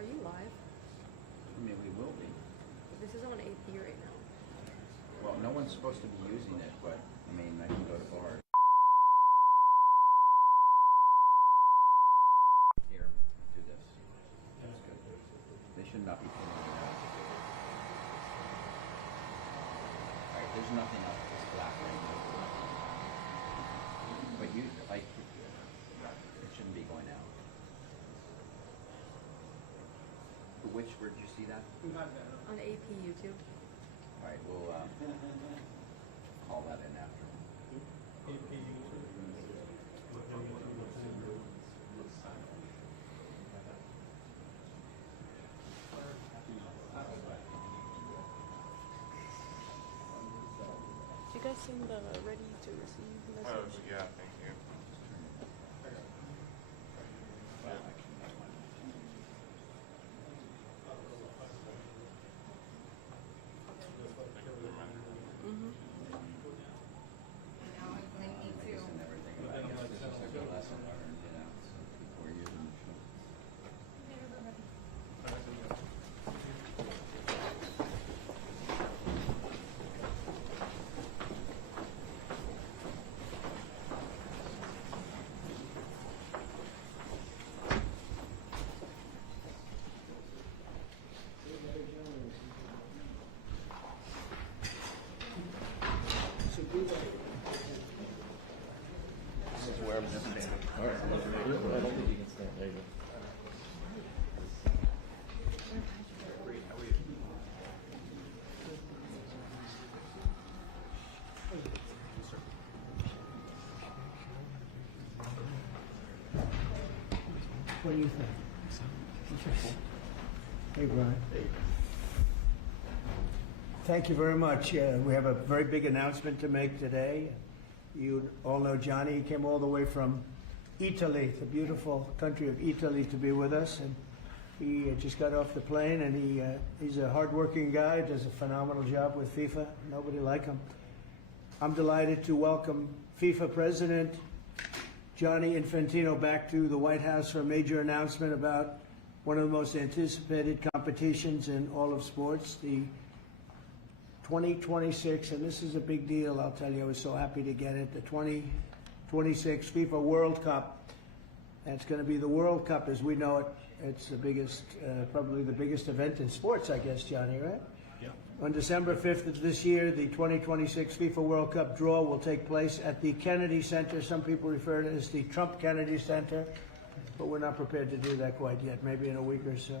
Are you live? I mean, we will be. This is on AP right now. Well, no one's supposed to be using it, but I mean, I can go to bars. Here, do this. That's good. They should not be putting it out. Alright, there's nothing up. It's black right now. But you, like, it shouldn't be going out. Where did you see that? On AP YouTube. Alright, we'll call that in after. Do you guys send the ready to receive message? Oh, yeah, thank you. And everything, but I guess this is like a lesson learned, you know, so people are using the This is where I'm standing. I don't think you can stand there. What do you think? Hey, Brian. Thank you very much. We have a very big announcement to make today. You all know Johnny. He came all the way from Italy, the beautiful country of Italy, to be with us. And he just got off the plane, and he's a hardworking guy, does a phenomenal job with FIFA. Nobody like him. I'm delighted to welcome FIFA President Gianni Infantino back to the White House for a major announcement about one of the most anticipated competitions in all of sports, the 2026, and this is a big deal, I'll tell you. I was so happy to get it, the 2026 FIFA World Cup. And it's going to be the World Cup as we know it. It's the biggest, probably the biggest event in sports, I guess, Johnny, right? Yeah. On December 5th of this year, the 2026 FIFA World Cup draw will take place at the Kennedy Center. Some people refer to it as the Trump Kennedy Center, but we're not prepared to do that quite yet, maybe in a week or so.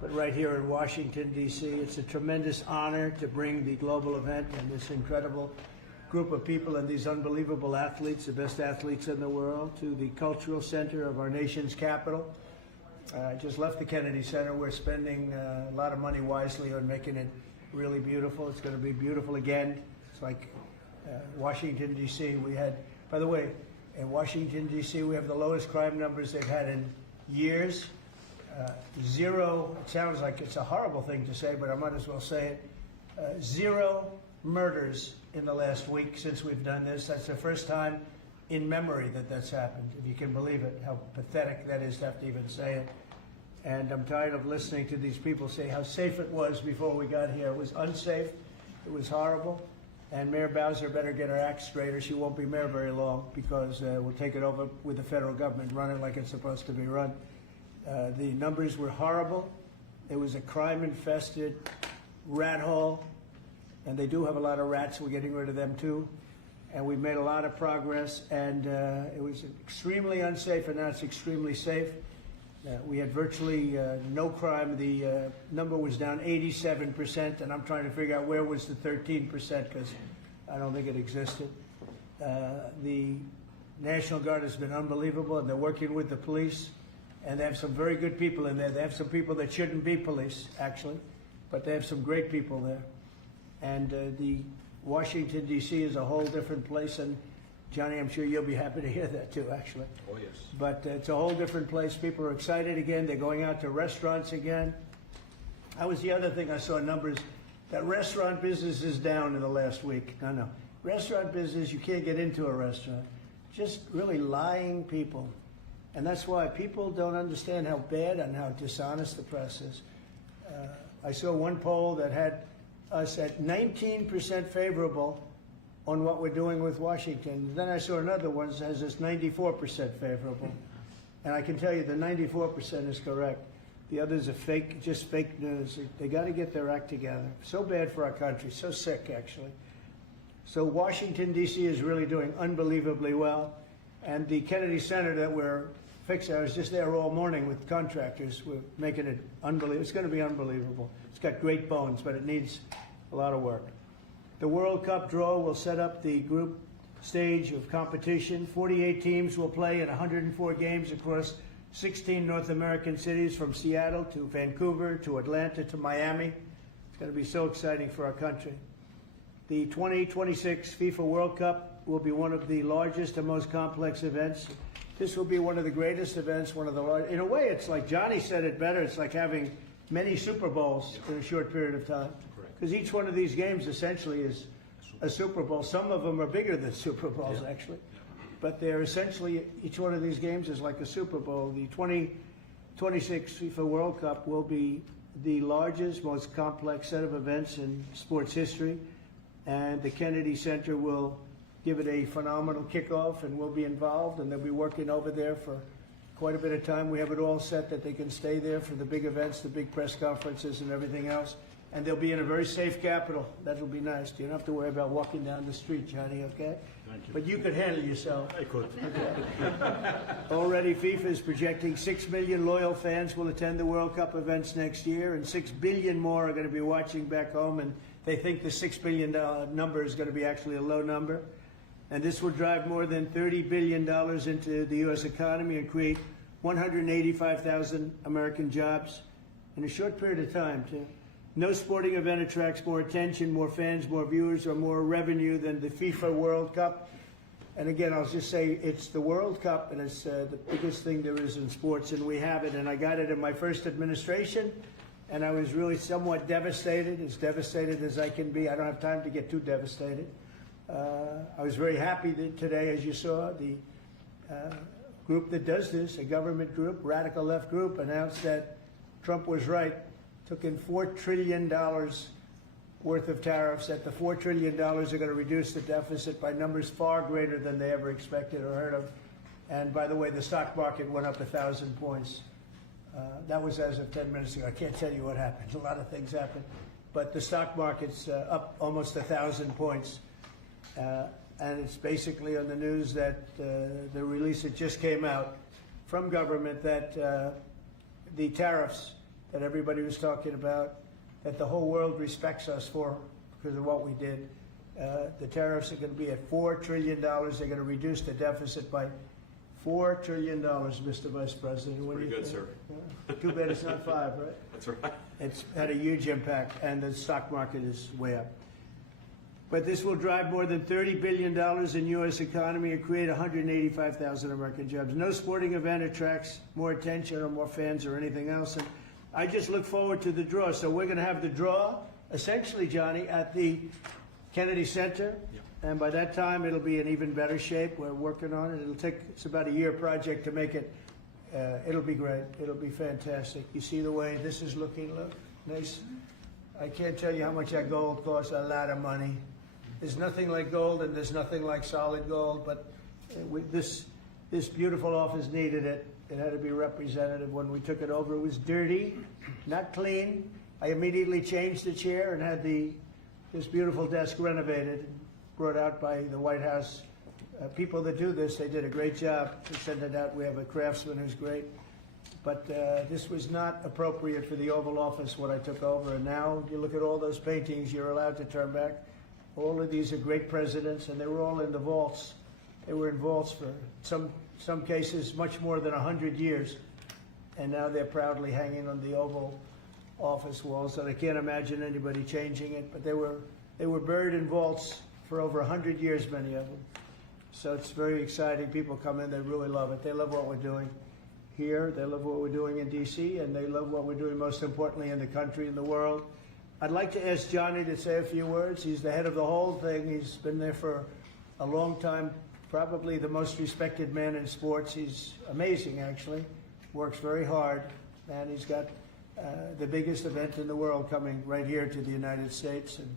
But right here in Washington, D.C., it's a tremendous honor to bring the global event and this incredible group of people and these unbelievable athletes, the best athletes in the world, to the cultural center of our nation's capital. I just left the Kennedy Center. We're spending a lot of money wisely on making it really beautiful. It's going to be beautiful again. It's like Washington, D.C. We had, by the way, in Washington, D.C., we have the lowest crime numbers they've had in years. Zero, it sounds like it's a horrible thing to say, but I might as well say it. Zero murders in the last week since we've done this. That's the first time in memory that that's happened, if you can believe it, how pathetic that is to have to even say it. And I'm tired of listening to these people say how safe it was before we got here. It was unsafe. It was horrible. And Mayor Bowser better get her act straight or she won't be mayor very long, because we'll take it over with the federal government, run it like it's supposed to be run. The numbers were horrible. It was a crime-infested rat hole, and they do have a lot of rats. We're getting rid of them too. And we've made a lot of progress, and it was extremely unsafe, and now it's extremely safe. We had virtually no crime. The number was down 87%, and I'm trying to figure out where was the 13%, because I don't think it existed. The National Guard has been unbelievable, and they're working with the police. And they have some very good people in there. They have some people that shouldn't be police, actually, but they have some great people there. And the Washington, D.C. is a whole different place. And Johnny, I'm sure you'll be happy to hear that too, actually. Oh, yes. But it's a whole different place. People are excited again. They're going out to restaurants again. That was the other thing I saw numbers. That restaurant business is down in the last week. No. Restaurant business, you can't get into a restaurant. Just really lying people. And that's why people don't understand how bad and how dishonest the press is. I saw one poll that had us at 19% favorable on what we're doing with Washington. Then I saw another one that has us 94% favorable. And I can tell you the 94% is correct. The others are fake, just fake news. They got to get their act together. So bad for our country, so sick actually. So Washington, D.C. is really doing unbelievably well. And the Kennedy Center that we're fixing, I was just there all morning with contractors. We're making it unbelievable. It's going to be unbelievable. It's got great bones, but it needs a lot of work. The World Cup draw will set up the group stage of competition. 48 teams will play in 104 games across 16 North American cities, from Seattle to Vancouver to Atlanta to Miami. It's going to be so exciting for our country. The 2026 FIFA World Cup will be one of the largest and most complex events. This will be one of the greatest events, one of the largest. In a way, it's like Johnny said it better. It's like having many Super Bowls in a short period of time. Because each one of these games essentially is a Super Bowl. Some of them are bigger than Super Bowls, actually. But they're essentially, each one of these games is like a Super Bowl. The 2026 FIFA World Cup will be the largest, most complex set of events in sports history. And the Kennedy Center will give it a phenomenal kickoff, and we'll be involved, and they'll be working over there for quite a bit of time. We have it all set that they can stay there for the big events, the big press conferences and everything else. And they'll be in a very safe capital. That'll be nice. You don't have to worry about walking down the street, Johnny, okay? Thank you. But you could handle yourself. I could. Already FIFA is projecting 6 million loyal fans will attend the World Cup events next year, and 6 billion more are going to be watching back home, and they think the $6 billion number is going to be actually a low number. And this will drive more than $30 billion into the U.S. economy and create 185,000 American jobs in a short period of time, too. No sporting event attracts more attention, more fans, more viewers, or more revenue than the FIFA World Cup. And again, I'll just say it's the World Cup, and it's the biggest thing there is in sports, and we have it. And I got it in my first administration, and I was really somewhat devastated, as devastated as I can be. I don't have time to get too devastated. I was very happy that today, as you saw, the group that does this, a government group, radical left group, announced that Trump was right. Took in $4 trillion worth of tariffs, that the $4 trillion are going to reduce the deficit by numbers far greater than they ever expected or heard of. And by the way, the stock market went up 1,000 points. That was as of 10 minutes ago. I can't tell you what happened. A lot of things happened. But the stock market's up almost 1,000 points. And it's basically on the news that the release that just came out from government that the tariffs that everybody was talking about, that the whole world respects us for because of what we did. The tariffs are going to be at $4 trillion. They're going to reduce the deficit by $4 trillion, Mr. Vice President. What Pretty do you good, think? sir. Too bad it's not 5, right? That's right. It's had a huge impact, and the stock market is way up. But this will drive more than $30 billion in U.S. economy and create 185,000 American jobs. No sporting event attracts more attention or more fans or anything else. And I just look forward to the draw. So we're going to have the draw, essentially, Johnny, at the Kennedy Center. Yeah. And by that time, it'll be in even better shape. We're working on it. It's about a year project to make it. It'll be great. It'll be fantastic. You see the way this is looking? Look, nice. I can't tell you how much that gold costs. A lot of money. There's nothing like gold, and there's nothing like solid gold. But this beautiful office needed it. It had to be representative. When we took it over, it was dirty, not clean. I immediately changed the chair and had this beautiful desk renovated, brought out by the White House. People that do this, they did a great job to send it out. We have a craftsman who's great. But this was not appropriate for the Oval Office when I took over. And now you look at all those paintings you're allowed to turn back. All of these are great presidents, and they were all in the vaults. They were in vaults for some cases much more than 100 years, and now they're proudly hanging on the Oval Office walls. And I can't imagine anybody changing it. But they were buried in vaults for over 100 years, many of them. So it's very exciting. People come in, they really love it. They love what we're doing here. They love what we're doing in D.C., and they love what we're doing, most importantly, in the country and the world. I'd like to ask Johnny to say a few words. He's the head of the whole thing. He's been there for a long time, probably the most respected man in sports. He's amazing, actually. Works very hard, and he's got the biggest event in the world coming right here to the United States. And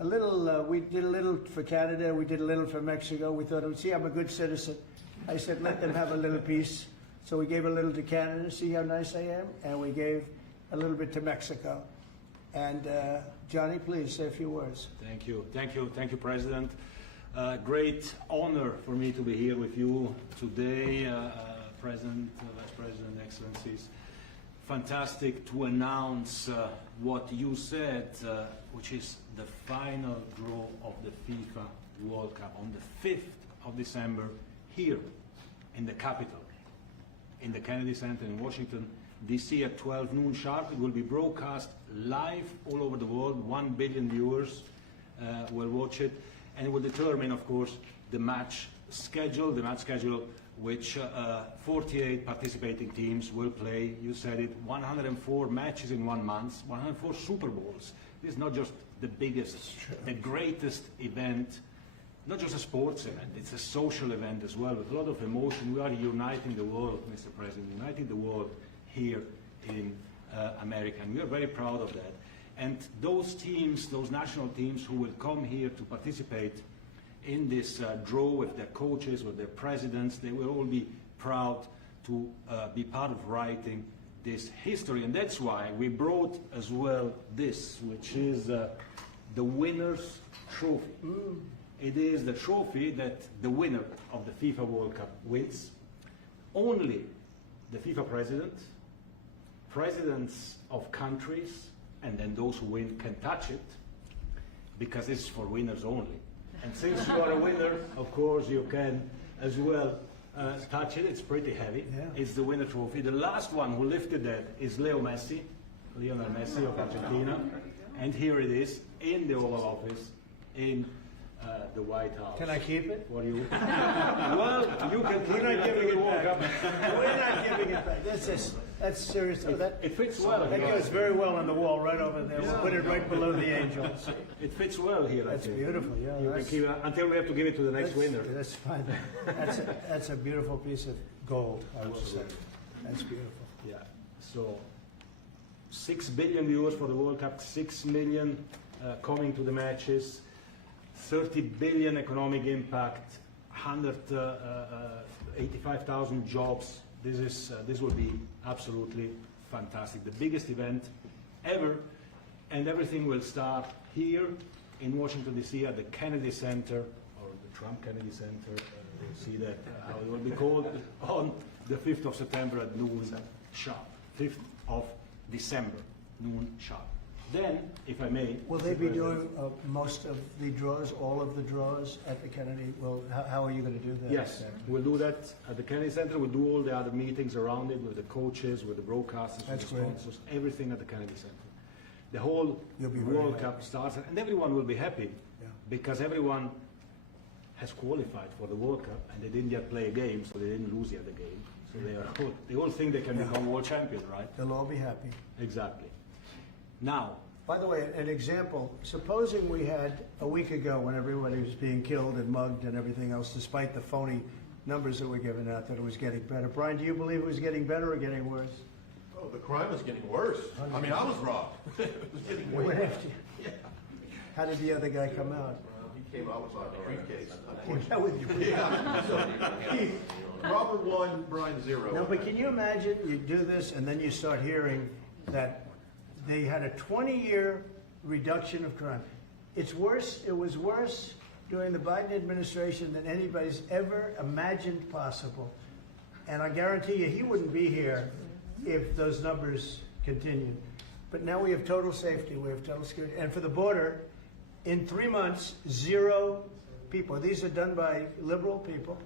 a little, we did a little for Canada, we did a little for Mexico. We thought, see, I'm a good citizen. I said, let them have a little piece. So we gave a little to Canada, see how nice I am? And we gave a little bit to Mexico. And Johnny, please say a few words. Thank you, President. Great honor for me to be here with you today, President, Vice President, Excellencies. Fantastic to announce what you said, which is the final draw of the FIFA World Cup on the 5th of December here in the capital, in the Kennedy Center in Washington, D.C. at 12 noon sharp. It will be broadcast live all over the world. 1 billion viewers will watch it, and it will determine, of course, the match schedule, which 48 participating teams will play. You said it, 104 matches in 1 month, 104 Super Bowls. This is not just the biggest, the greatest event, not just a sports event, it's a social event as well, with a lot of emotion. We are uniting the world, Mr. President, uniting the world here in America, and we are very proud of that. And those teams, those national teams who will come here to participate in this draw with their coaches, with their presidents, they will all be proud to be part of writing this history. And that's why we brought as well this, which is the winner's trophy. It is the trophy that the winner of the FIFA World Cup wins. Only the FIFA president, presidents of countries, and then those who win can touch it, because it's for winners only. And since you are a winner, of course, you can as well touch it. It's pretty heavy. Yeah. It's the winner trophy. The last one who lifted that is Lionel Messi of Argentina. And here it is in the Oval Office in the White House. Can I keep it? What do you? Well, you can keep it. We're not giving it back. We're not giving it back. That's serious. It fits well. That goes very well on the wall right over there. We'll put it right below the angels. It fits well here. That's beautiful. Yeah. You can keep it until we have to give it to the next winner. That's fine. That's a beautiful piece of gold, I will say. That's beautiful. Yeah. So 6 billion viewers for the World Cup, 6 million coming to the matches, 30 billion economic impact, 185,000 jobs. This will be absolutely fantastic. The biggest event ever, and everything will start here in Washington, D.C. at the Kennedy Center, or the Trump Kennedy Center. You'll see that how it will be called on the 5th of September at noon sharp. 5th of December, noon sharp. Then, if I may... Will they be doing most of the draws, all of the draws at the Kennedy? Well, how are you going to do that? Yes, we'll do that at the Kennedy Center. We'll do all the other meetings around it with the coaches, with the broadcasters, with the sponsors, everything at the Kennedy Center. The whole World Cup starts, and everyone will be happy because everyone has qualified for the World Cup, and they didn't yet play a game, so they didn't lose yet the game. So they all think they can become world champion, right? They'll all be happy. Exactly. Now, by the way, an example, supposing we had a week ago when everybody was being killed and mugged and everything else, despite the phony numbers that were given out, that it was getting better. Brian, do you believe it was getting better or getting worse? Oh, the crime was getting worse. I mean, I was wrong. It was getting worse. How did the other guy come out? He came out with a briefcase. Yeah, with your briefcase. Robert 1, Brian 0. No, but can you imagine you do this and then you start hearing that they had a 20-year reduction of crime. It's worse. It was worse during the Biden administration than anybody's ever imagined possible. And I guarantee you he wouldn't be here if those numbers continued. But now we have total safety. We have total security. And for the border, in 3 months, 0 people. These are done by liberal people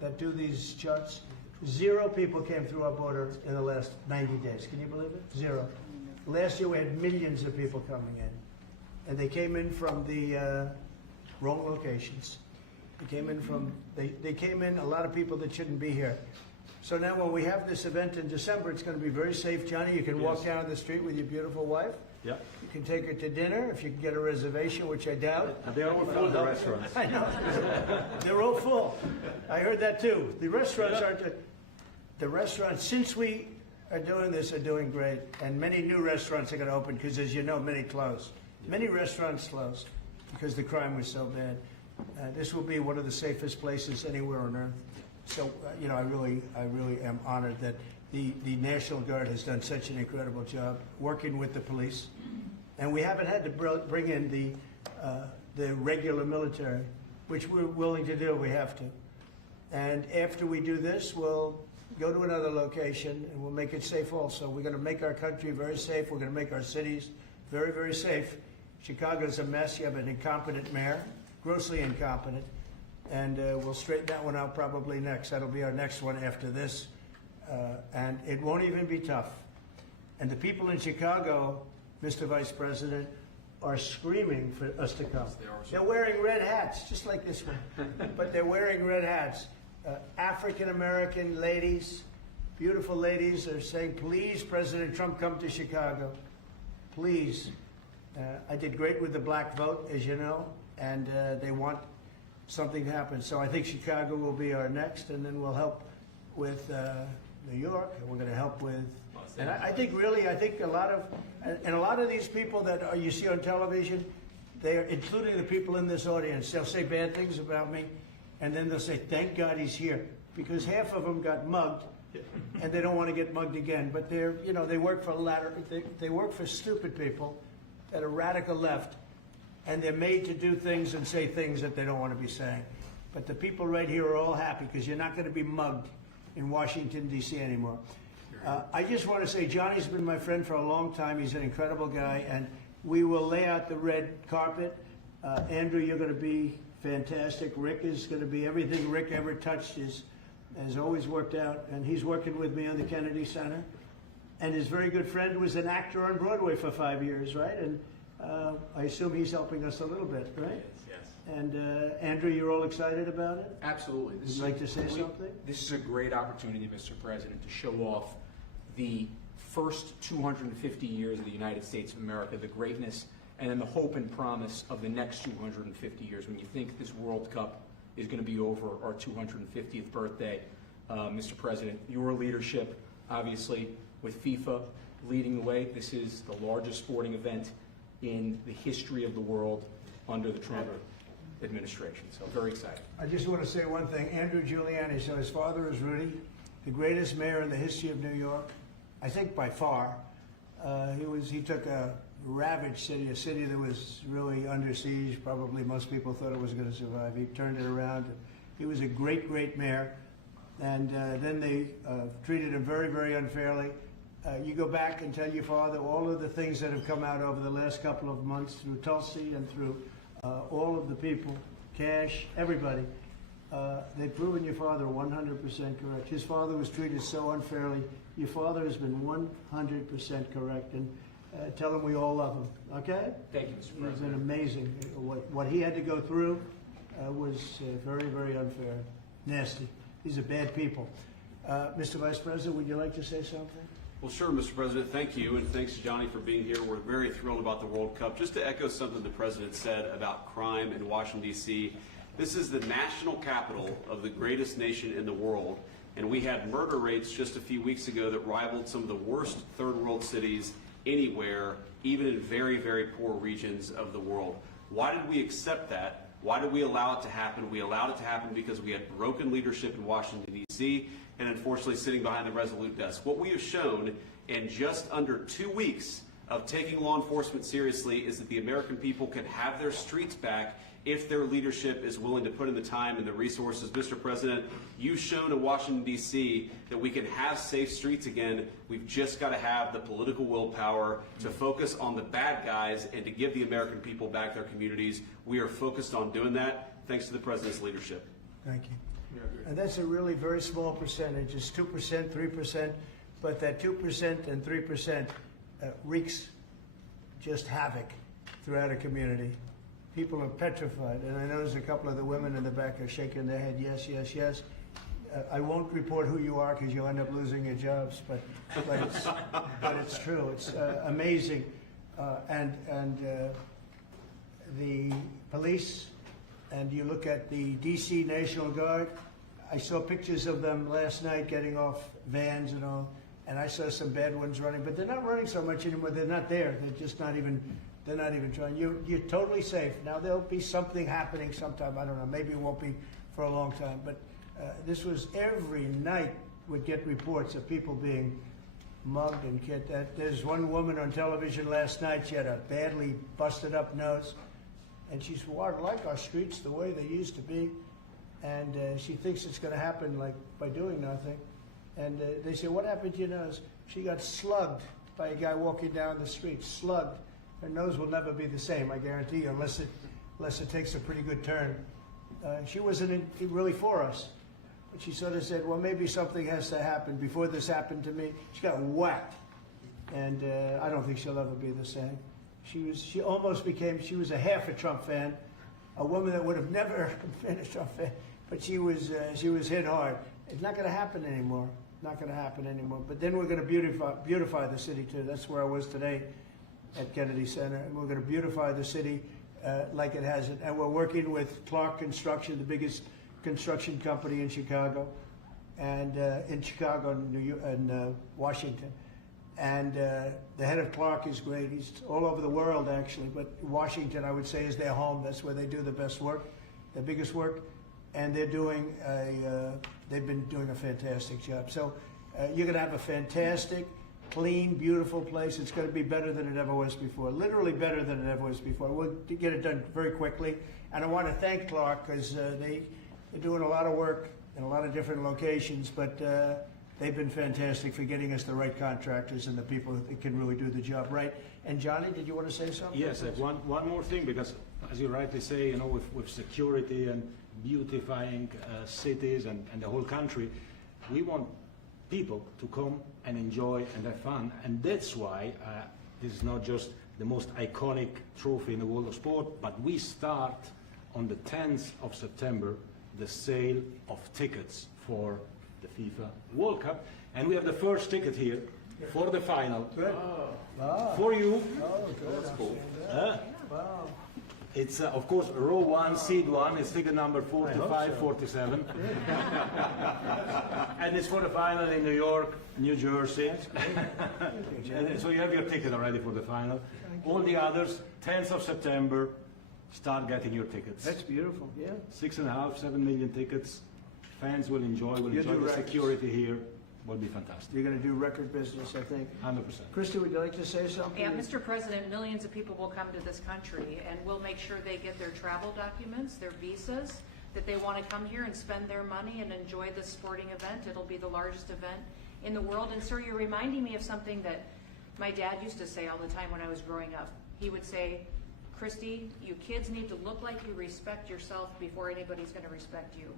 that do these charts. 0 people came through our border in the last 90 days. Can you believe it? 0. Last year we had millions of people coming in, and they came in from the wrong locations. They came in from they came in a lot of people that shouldn't be here. So now when we have this event in December, it's going to be very safe. Johnny, you can walk down the street with your beautiful wife. Yeah. You can take her to dinner if you can get a reservation, which I doubt. And they are all full, the restaurants. I know. They're all full. I heard that too. The restaurants aren't. The restaurants, since we are doing this, are doing great. And many new restaurants are going to open because, as you know, many closed. Many restaurants closed because the crime was so bad. This will be one of the safest places anywhere on earth. So, you know, I really am honored that the National Guard has done such an incredible job working with the police. And we haven't had to bring in the regular military, which we're willing to do. We have to. And after we do this, we'll go to another location and we'll make it safe also. We're going to make our country very safe. We're going to make our cities very, very safe. Chicago's a mess. You have an incompetent mayor, grossly incompetent. And we'll straighten that one out probably next. That'll be our next one after this. And it won't even be tough. And the people in Chicago, Mr. Vice President, are screaming for us to come. They're wearing red hats, just like this one. But they're wearing red hats. African-American ladies, beautiful ladies, are saying, please, President Trump, come to Chicago. Please. I did great with the black vote, as you know, and they want something to happen. So I think Chicago will be our next, and then we'll help with New York, and we're going to help with... And I think a lot of these people that you see on television, they're, including the people in this audience, they'll say bad things about me, and then they'll say, thank God he's here. Because half of them got mugged, and they don't want to get mugged again. But they're, you know, they work for stupid people that are radical left, and they're made to do things and say things that they don't want to be saying. But the people right here are all happy because you're not going to be mugged in Washington, D.C. anymore. I just want to say Johnny's been my friend for a long time. He's an incredible guy, and we will lay out the red carpet. Andrew, you're going to be fantastic. Rick is going to be everything Rick ever touched has always worked out, and he's working with me on the Kennedy Center. And his very good friend was an actor on Broadway for 5 years, right? And I assume he's helping us a little bit, right? Yes. And Andrew, you're all excited about it? Absolutely. Would you like to say something? This is a great opportunity, Mr. President, to show off the first 250 years of the United States of America, the greatness, and then the hope and promise of the next 250 years. When you think this World Cup is going to be over our 250th birthday, Mr. President, your leadership, obviously, with FIFA leading the way, this is the largest sporting event in the history of the world under the Trump administration. So very excited. I just want to say one thing. Andrew Giuliani, so his father is Rudy, the greatest mayor in the history of New York, I think by far. He took a ravaged city, a city that was really under siege. Probably most people thought it was going to survive. He turned it around. He was a great, great mayor. And then they treated him very, very unfairly. You go back and tell your father all of the things that have come out over the last couple of months through Tulsi and through all of the people, Cash, everybody. They've proven your father 100% correct. His father was treated so unfairly. Your father has been 100% correct. And tell him we all love him, okay? Thank you, Mr. President. He's been amazing. What he had to go through was very, very unfair, nasty. These are bad people. Mr. Vice President, would you like to say something? Well, sure, Mr. President. Thank you, and thanks to Johnny for being here. We're very thrilled about the World Cup. Just to echo something the President said about crime in Washington, D.C., this is the national capital of the greatest nation in the world, and we had murder rates just a few weeks ago that rivaled some of the worst third world cities anywhere, even in very, very poor regions of the world. Why did we accept that? Why did we allow it to happen? We allowed it to happen because we had broken leadership in Washington, D.C., and unfortunately sitting behind the resolute desk. What we have shown in just under 2 weeks of taking law enforcement seriously is that the American people can have their streets back if their leadership is willing to put in the time and the resources. Mr. President, you've shown in Washington, D.C. that we can have safe streets again. We've just got to have the political willpower to focus on the bad guys and to give the American people back their communities. We are focused on doing that thanks to the President's leadership. Thank you. And that's a really very small percentage. It's 2%, 3%, but that 2% and 3% wreaks just havoc throughout a community. People are petrified, and I notice a couple of the women in the back are shaking their head, yes, yes, yes. I won't report who you are because you'll end up losing your jobs, but it's true. It's amazing. and the police, and you look at the D.C. National Guard. I saw pictures of them last night getting off vans and all, and I saw some bad ones running, but they're not running so much anymore. They're not there. They're just not even. They're not even trying. You're totally safe. Now there'll be something happening sometime. I don't know. Maybe it won't be for a long time. But this was every night would get reports of people being mugged and there's one woman on television last night. She had a badly busted up nose, and she's well, I like our streets the way they used to be, and she thinks it's going to happen like by doing nothing. And they say, "What happened to your nose?" She got slugged by a guy walking down the street. Slugged. Her nose will never be the same, I guarantee you, unless it takes a pretty good turn. She wasn't really for us. But she sort of said, well, maybe something has to happen before this happened to me. She got whacked. And I don't think she'll ever be the same. She almost became, she was a half a Trump fan, a woman that would have never been a Trump fan, but she was hit hard. It's not going to happen anymore. Not going to happen anymore. But then we're going to beautify the city, too. That's where I was today at Kennedy Center. And we're going to beautify the city like it hasn't. And we're working with Clark Construction, the biggest construction company in Chicago, and in Washington. And the head of Clark is great. He's all over the world, actually, but Washington, I would say, is their home. That's where they do the best work, the biggest work, and they've been doing a fantastic job. So you're going to have a fantastic, clean, beautiful place. It's going to be better than it ever was before, literally better than it ever was before. We'll get it done very quickly, and I want to thank Clark because they're doing a lot of work in a lot of different locations, but they've been fantastic for getting us the right contractors and the people that can really do the job right. And Johnny, did you want to say something? Yes, one more thing, because as you rightly say, you know, with security and beautifying cities and the whole country, we want people to come and enjoy and have fun, and that's why this is not just the most iconic trophy in the world of sport, but we start on the 10th of September the sale of tickets for the FIFA World Cup, and we have the first ticket here for the final. Good. For you. Oh, good. That's cool. Wow. It's, of course, row 1, seed 1. It's ticket number 4547. And it's for the final in New York, New Jersey. And so you have your ticket already for the final. All the others, 10th of September, start getting your tickets. That's beautiful, yeah. 6.5, 7 million tickets. Fans will enjoy the security here. Will be fantastic. You're going to do record business, I think. 100%. Christy, would you like to say something? Yeah, Mr. President, millions of people will come to this country, and we'll make sure they get their travel documents, their visas, that they want to come here and spend their money and enjoy this sporting event. It'll be the largest event in the world. And sir, you're reminding me of something that my dad used to say all the time when I was growing up. He would say, Christy, you kids need to look like you respect yourself before anybody's going to respect you.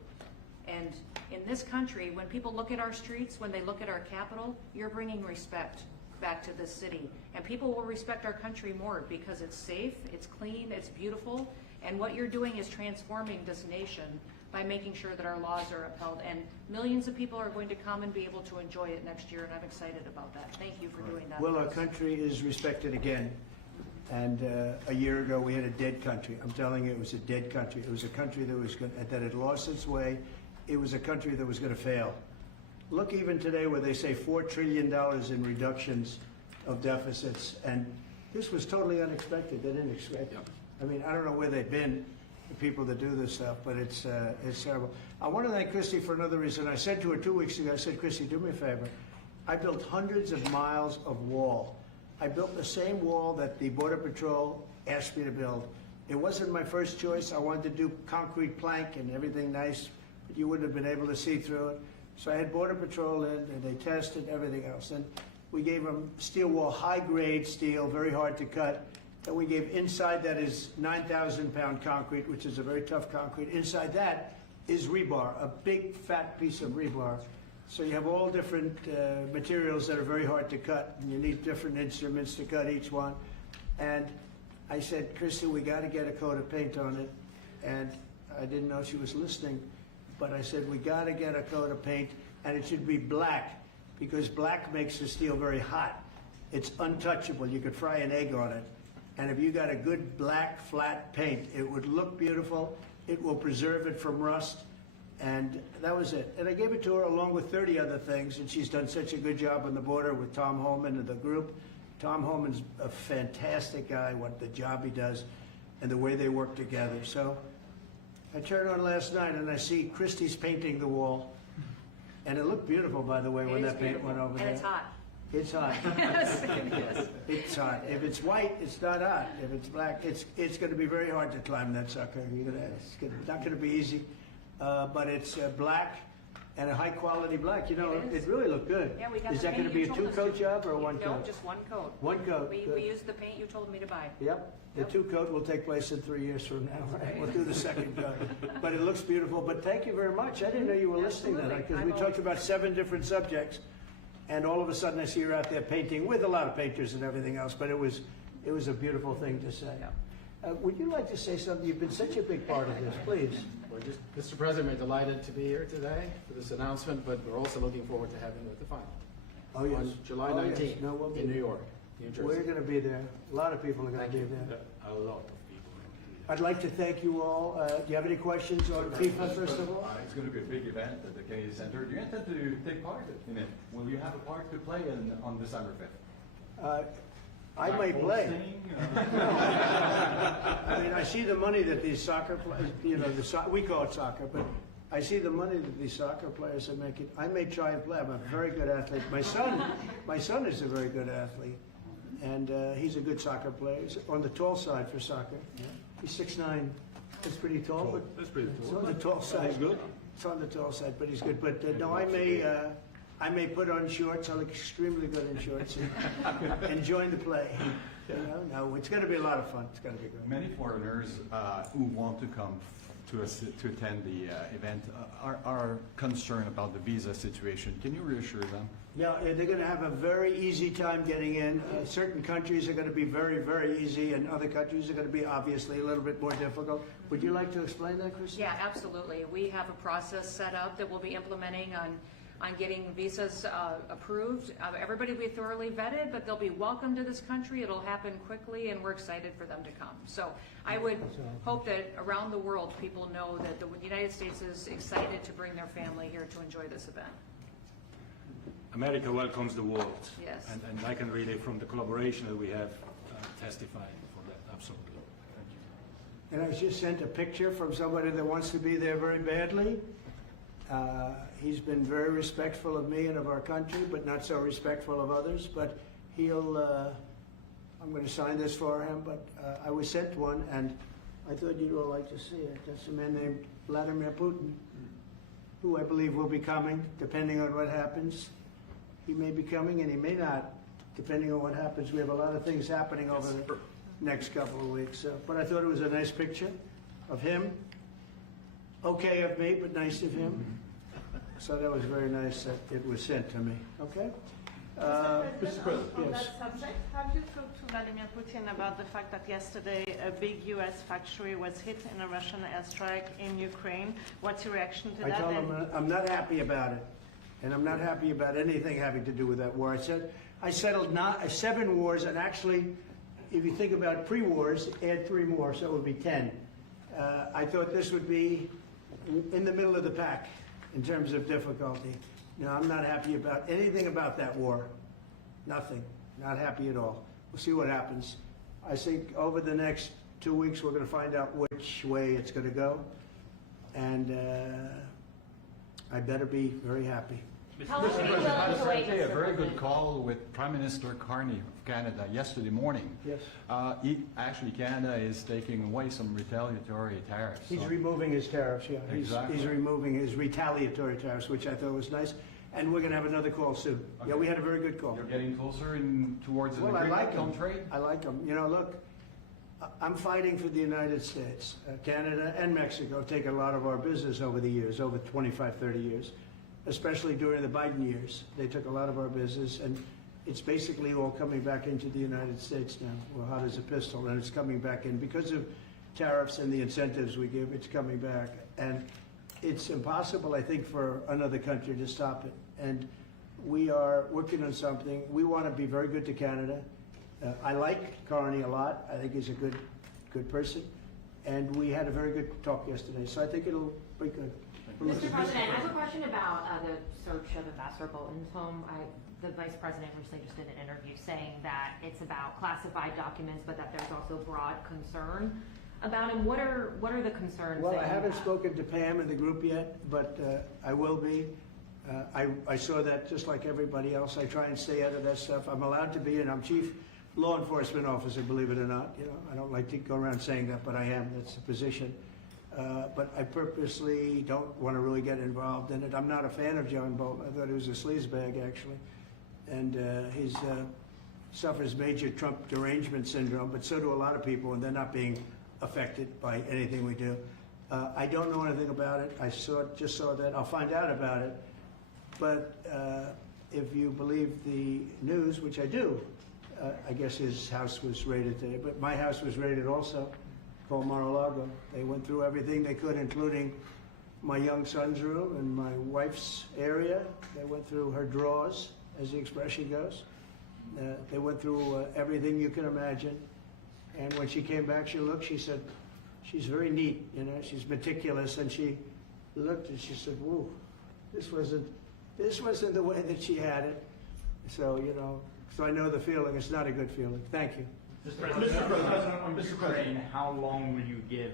And in this country, when people look at our streets, when they look at our capital, you're bringing respect back to this city. And people will respect our country more because it's safe, it's clean, it's beautiful. And what you're doing is transforming this nation by making sure that our laws are upheld. And millions of people are going to come and be able to enjoy it next year, and I'm excited about that. Thank you for doing that. Well, our country is respected again. And a year ago, we had a dead country. I'm telling you, it was a dead country. It was a country that had lost its way. It was a country that was going to fail. Look, even today, where they say $4 trillion in reductions of deficits, and this was totally unexpected. They didn't expect it. I mean, I don't know where they've been, the people that do this stuff, but it's terrible. I want to thank Christy for another reason. I said to her 2 weeks ago, I said, Christy, do me a favor. I built hundreds of miles of wall. I built the same wall that the Border Patrol asked me to build. It wasn't my first choice. I wanted to do concrete plank and everything nice, but you wouldn't have been able to see through it. So I had Border Patrol in, and they tested everything else. And we gave them steel wall, high-grade steel, very hard to cut. And we gave inside that is 9,000-pound concrete, which is a very tough concrete. Inside that is rebar, a big, fat piece of rebar. So you have all different materials that are very hard to cut, and you need different instruments to cut each one. And I said, Christy, we got to get a coat of paint on it. And I didn't know she was listening, but I said, we got to get a coat of paint, and it should be black, because black makes the steel very hot. It's untouchable. You could fry an egg on it. And if you got a good black, flat paint, it would look beautiful. It will preserve it from rust. And that was it. And I gave it to her along with 30 other things, and she's done such a good job on the border with Tom Holman and the group. Tom Holman's a fantastic guy, what the job he does, and the way they work together. So I turned on last night, and I see Christie's painting the wall. And it looked beautiful, by the way, when that paint went over there. And it's hot. It's hot. Yes, yes. It's hot. If it's white, it's not hot. If it's black, it's going to be very hard to climb that sucker. It's not going to be easy. But it's black and a high quality black. You know, it really looked good. Yeah, we got Is the that going to paint be a you told us two-coat to. job or a one No, coat? just one coat. One coat. We Good. used the paint you told me to buy. Yep. The two-coat will take place in 3 years from now. Right? We'll do the second coat. But it looks beautiful. But thank you very much. I didn't know you were listening to that, Absolutely. because we I'm talked always- about 7 different subjects, and all of a sudden I see her out there painting with a lot of painters and everything else. But it was a beautiful thing to say. Would you like to say something? You've been such a big part of this. Please. Well, just, Mr. President, we're delighted to be here today for this announcement, but we're also looking forward to having you at the final. Oh, yes. On July Oh, yes. 19th No, we'll be in New there. York, New Jersey. We're going to be there. A lot of people are going to Thank be you. there. A lot of people. I'd like to thank you all. Do you have any questions on FIFA, first of all? It's going to be a big event at the Kennedy Center. Do you intend to take part in it? Will you have a part to play on December 5th? I may play. I mean, I see the money that these soccer players, you know, we call it soccer, but I see the money that these soccer players are making. I may try and play. I'm a very good athlete. My son is a very good athlete, and he's a good soccer player. He's on the tall side for soccer. He's 6'9". That's pretty tall. But That's pretty it's cool. on the tall side. That's good. It's on the tall side, but he's good. But no, I may put on shorts. I look extremely good in shorts and join the play. You know, no, it's going to be a lot of fun. It's going to be good. Many foreigners who want to come to attend the event are concerned about the visa situation. Can you reassure them? Yeah, they're going to have a very easy time getting in. Certain countries are going to be very, very easy, and other countries are going to be obviously a little bit more difficult. Would you like to explain that, Christine? Yeah, absolutely. We have a process set up that we'll be implementing on getting visas approved. Everybody will be thoroughly vetted, but they'll be welcome to this country. It'll happen quickly, and we're excited for them to come. So I would hope that around the world people know that the United States is excited to bring their family here to enjoy this event. America welcomes the world. Yes. And I can really, from the collaboration that we have, testify for that. Absolutely. Thank you. And I just sent a picture from somebody that wants to be there very badly. He's been very respectful of me and of our country, but not so respectful of others. But I'm going to sign this for him, but I was sent one, and I thought you'd all like to see it. That's a man named Vladimir Putin, who I believe will be coming, depending on what happens. He may be coming, and he may not, depending on what happens. We have a lot of things happening over the next couple of weeks. But I thought it was a nice picture of him. Okay of me, but nice of him. So that was very nice that it was sent to me. Okay? Mr. President, on yes. that subject, have you talked to Vladimir Putin about the fact that yesterday a big U.S. factory was hit in a Russian airstrike in Ukraine? What's your reaction to I that? told him I'm not happy about it, and I'm not happy about anything having to do with that war. I settled 7 wars, and actually, if you think about pre-wars, add 3 more, so it would be 10. I thought this would be in the middle of the pack in terms of difficulty. No, I'm not happy about anything about that war. Nothing. Not happy at all. We'll see what happens. I think over the next 2 weeks we're going to find out which way it's going to go. And I better be very happy. How long are you willing to wait, a Mr. very good President? call with Prime Minister Carney of Canada yesterday morning. Yes. Actually, Canada is taking away some retaliatory tariffs. He's So- removing his tariffs, yeah. Exactly. He's removing his retaliatory tariffs, which I thought was nice. And we're going to have another call soon. Yeah, we had a very good call. You're getting closer towards an Well, I agreement like on them. trade? I like them. You know, look, I'm fighting for the United States. Canada and Mexico have taken a lot of our business over the years, over 25, 30 years, especially during the Biden years. They took a lot of our business, and it's basically all coming back into the United States now. Well, hot as a pistol, and it's coming back in. Because of tariffs and the incentives we give, it's coming back. And it's impossible, I think, for another country to stop it. And we are working on something. We want to be very good to Canada. I like Carney a lot. I think he's a good person. And we had a very good talk yesterday, so I think it'll be good. Mr. President, I have a question about the search of Ambassador Bolton's home. The Vice President recently just did an interview saying that it's about classified documents, but that there's also broad concern about him. What are the concerns? Well, I haven't spoken to Pam in the group yet, but I will be. I saw that just like everybody else. I try and stay out of that stuff. I'm allowed to be, and I'm chief law enforcement officer, believe it or not. You know, I don't like to go around saying that, but I am. That's the position. But I purposely don't want to really get involved in it. I'm not a fan of John Bolton. I thought he was a sleazebag, actually. And he suffers major Trump derangement syndrome, but so do a lot of people, and they're not being affected by anything we do. I don't know anything about it. I just saw that. I'll find out about it. But if you believe the news, which I do, I guess his house was raided today. But my house was raided also, called Mar-a-Lago. They went through everything they could, including my young son's room and my wife's area. They went through her drawers, as the expression goes. They went through everything you can imagine. And when she came back, she said, she's very neat, you know, she's meticulous. And she looked and she said, whoa, this wasn't the way that she had it. So, you know, so I know the feeling. It's not a good feeling. Thank you. Mr. President, how long will you give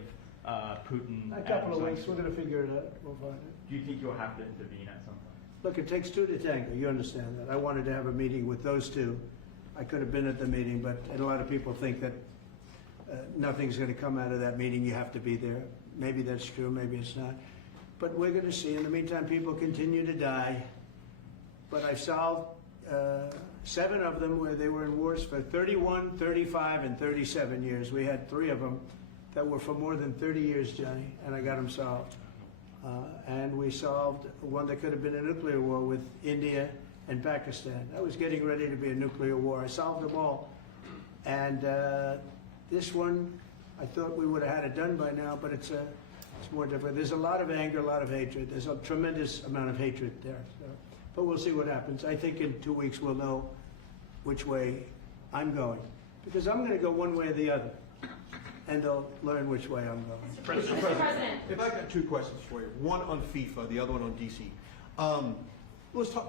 Putin? A couple of weeks. We're going to figure it out. We'll find it. Do you think you'll have to intervene at some point? Look, it takes two to tango. You understand that. I wanted to have a meeting with those two. I could have been at the meeting, but a lot of people think that nothing's going to come out of that meeting. You have to be there. Maybe that's true. Maybe it's not. But we're going to see. In the meantime, people continue to die. But I've solved 7 of them where they were in wars for 31, 35, and 37 years. We had 3 of them that were for more than 30 years, Johnny, and I got them solved. And we solved one that could have been a nuclear war with India and Pakistan. That was getting ready to be a nuclear war. I solved them all. And this one, I thought we would have had it done by now, but it's more different. There's a lot of anger, a lot of hatred. There's a tremendous amount of hatred there. So. But we'll see what happens. I think in 2 weeks we'll know which way I'm going. Because I'm going to go one way or the other. And they'll learn which way I'm going. Mr. President, if I got 2 questions for you. One on FIFA, the other one on DC. Can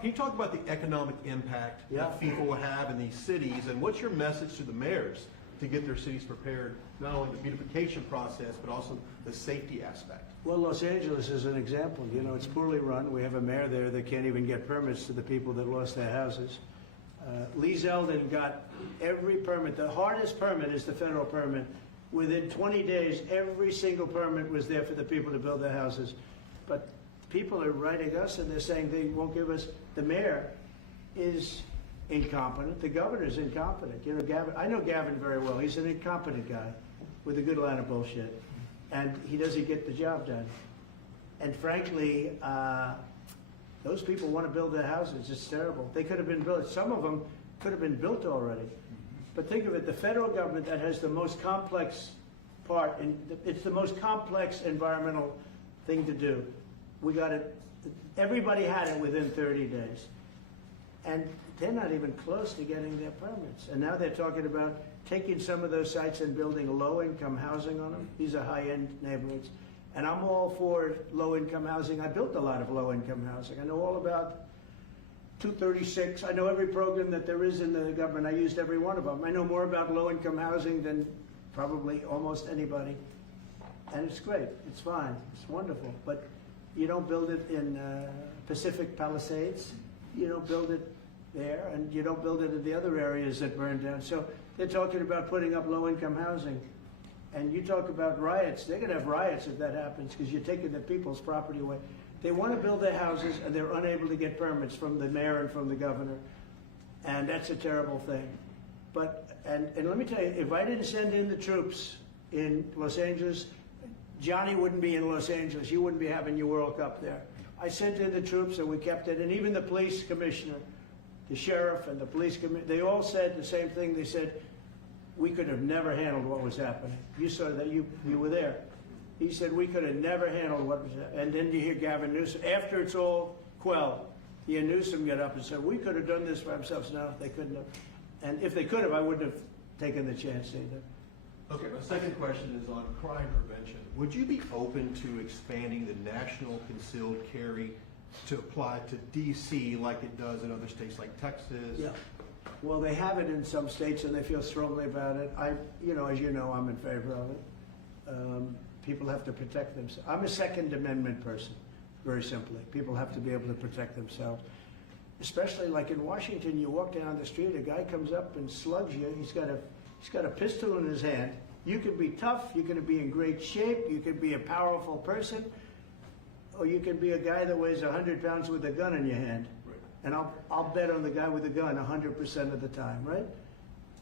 you talk about the economic impact that FIFA will have in these cities, and what's your message to the mayors to get their cities prepared, not only the beautification process, but also the safety aspect? Well, Los Angeles is an example. You know, it's poorly run. We have a mayor there that can't even get permits to the people that lost their houses. Lee Zeldin got every permit. The hardest permit is the federal permit. Within 20 days, every single permit was there for the people to build their houses. But people are writing us and they're saying they won't give us. The mayor is incompetent. The governor's incompetent. You know, Gavin. I know Gavin very well. He's an incompetent guy with a good line of bullshit. And he doesn't get the job done. And frankly, those people want to build their houses. It's terrible. They could have been built. Some of them could have been built already. But think of it, the federal government that has the most complex part, it's the most complex environmental thing to do. We got it, everybody had it within 30 days. And they're not even close to getting their permits. And now they're talking about taking some of those sites and building low-income housing on them. These are high-end neighborhoods. And I'm all for low-income housing. I built a lot of low-income housing. I know all about 236. I know every program that there is in the government. I used every one of them. I know more about low-income housing than probably almost anybody. And it's great. It's fine. It's wonderful. But you don't build it in Pacific Palisades. You don't build it there, and you don't build it in the other areas that burned down. So they're talking about putting up low-income housing. And you talk about riots. They're going to have riots if that happens because you're taking the people's property away. They want to build their houses, and they're unable to get permits from the mayor and from the governor. And that's a terrible thing. But, and let me tell you, if I didn't send in the troops in Los Angeles, Johnny wouldn't be in Los Angeles. You wouldn't be having your World Cup there. I sent in the troops, and we kept it. And even the police commissioner, the sheriff and the police commissioner, they all said the same thing. They said, we could have never handled what was happening. You saw that, you were there. He said, we could have never handled what was happening. And then you hear Gavin Newsom, after it's all quelled, Ian Newsom got up and said, we could have done this for ourselves. No, they couldn't have. And if they could have, I wouldn't have taken the chance either. Okay, my second question is on crime prevention. Would you be open to expanding the national concealed carry to apply to D.C. like it does in other states like Texas? Yeah. Well, they have it in some states and they feel strongly about it. As you know, I'm in favor of it. People have to protect themselves. I'm a Second Amendment person, very simply. People have to be able to protect themselves. Especially like in Washington, you walk down the street, a guy comes up and slugs you. He's got a pistol in his hand. You can be tough, you can be in great shape, you can be a powerful person, or you can be a guy that weighs 100 pounds with a gun in your hand. Right. And I'll bet on the guy with the gun 100% of the time, right?